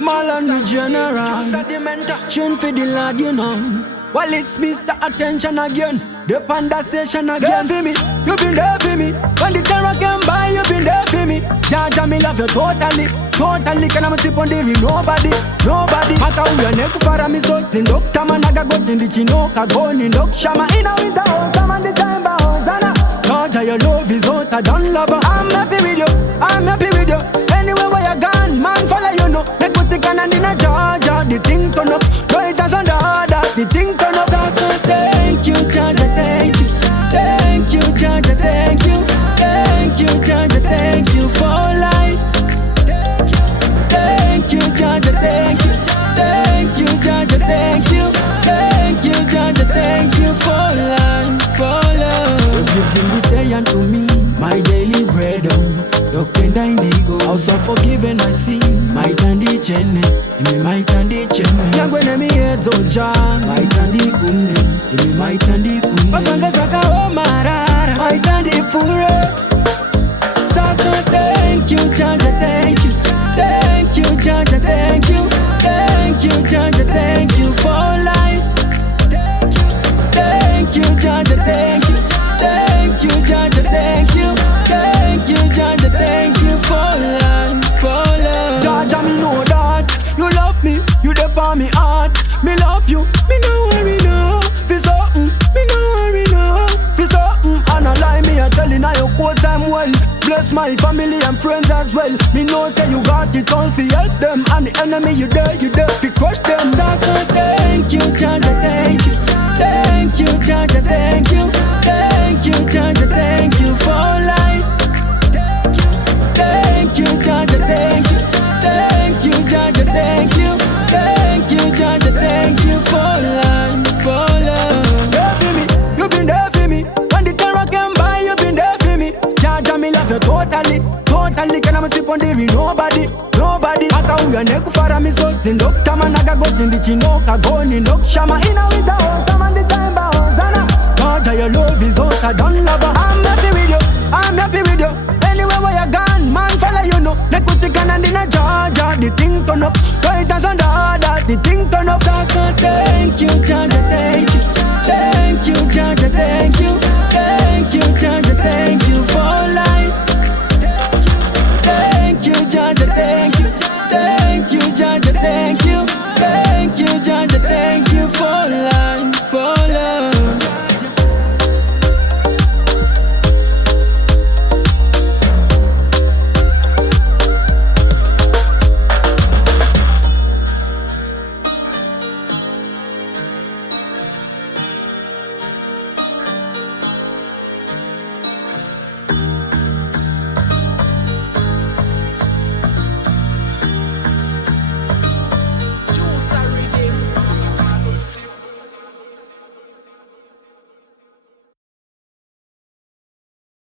Marlon the general. Dementor. Tune for the lad, you know. Well, it's Mr. Attention again. The panda session again. There for me, you been there for me. When the camera came by, you been there for me. Jajah, me love you totally. Totally, can I sip on the ring? Nobody. Maka uya neku fara mi sotin. Dok tama naga gotin di chinoka goni. Dok shama ina winter home. Come on the time ba hozana. Jajah, your love is hot, I don't love her. I'm happy with you. Anywhere where you gone, man, follow you know. Make put the cannon in a Jajah. The thing turn up. No, it has under that. The thing turn up. So thank you, Jajah, thank you. Thank you, Jajah, thank you. Thank you, Jajah, thank you for life. Thank you, Jajah, thank you. Thank you, Jajah, thank you. Thank you, Jajah, thank you for life, for love. You've given this day unto me, my daily bread. Dokenda indigo, also forgiven I see. My tandi chene, imi my tandi chene. Yangwene mi ezoja, my tandi kumne, imi my tandi kumne. Pasanga shaka o marara, my tandi fure. Sato thank you, Jajah, thank you. Thank you, Jajah, thank you. Thank you, Jajah, thank you for life. Thank you, Jajah, thank you. Thank you, Jajah, thank you. Thank you, Jajah, thank you for life, for love. Jajah, me know that you love me, you dey for me heart. Me love you, me no worry no. For something, me no worry no. For something, and I lie me, I telling you quote time well. Bless my family and friends as well. Me know say you got it all for help them. And the enemy you there fi crush them. So thank you, Jajah, thank you. Thank you, Jajah, thank you. Thank you, Jajah, thank you for life. Thank you, Jajah, thank you. Thank you, Jajah, thank you. Thank you, Jajah, thank you for life, for love. There for me, you been there for me. When the terror came by, you been there for me. Jajah, me love you totally. Can I sip on the ring? Nobody. Maka uya neku fara mi sotin. Dok tama naga gotin di chinoka goni. Dok shama ina winter home. Come on the time ba hozana. Jajah, your love is hot, I don't love her. I'm happy with you. Anywhere where you gone, man, follow you know. Neku tika and in a Jajah. The thing turn up.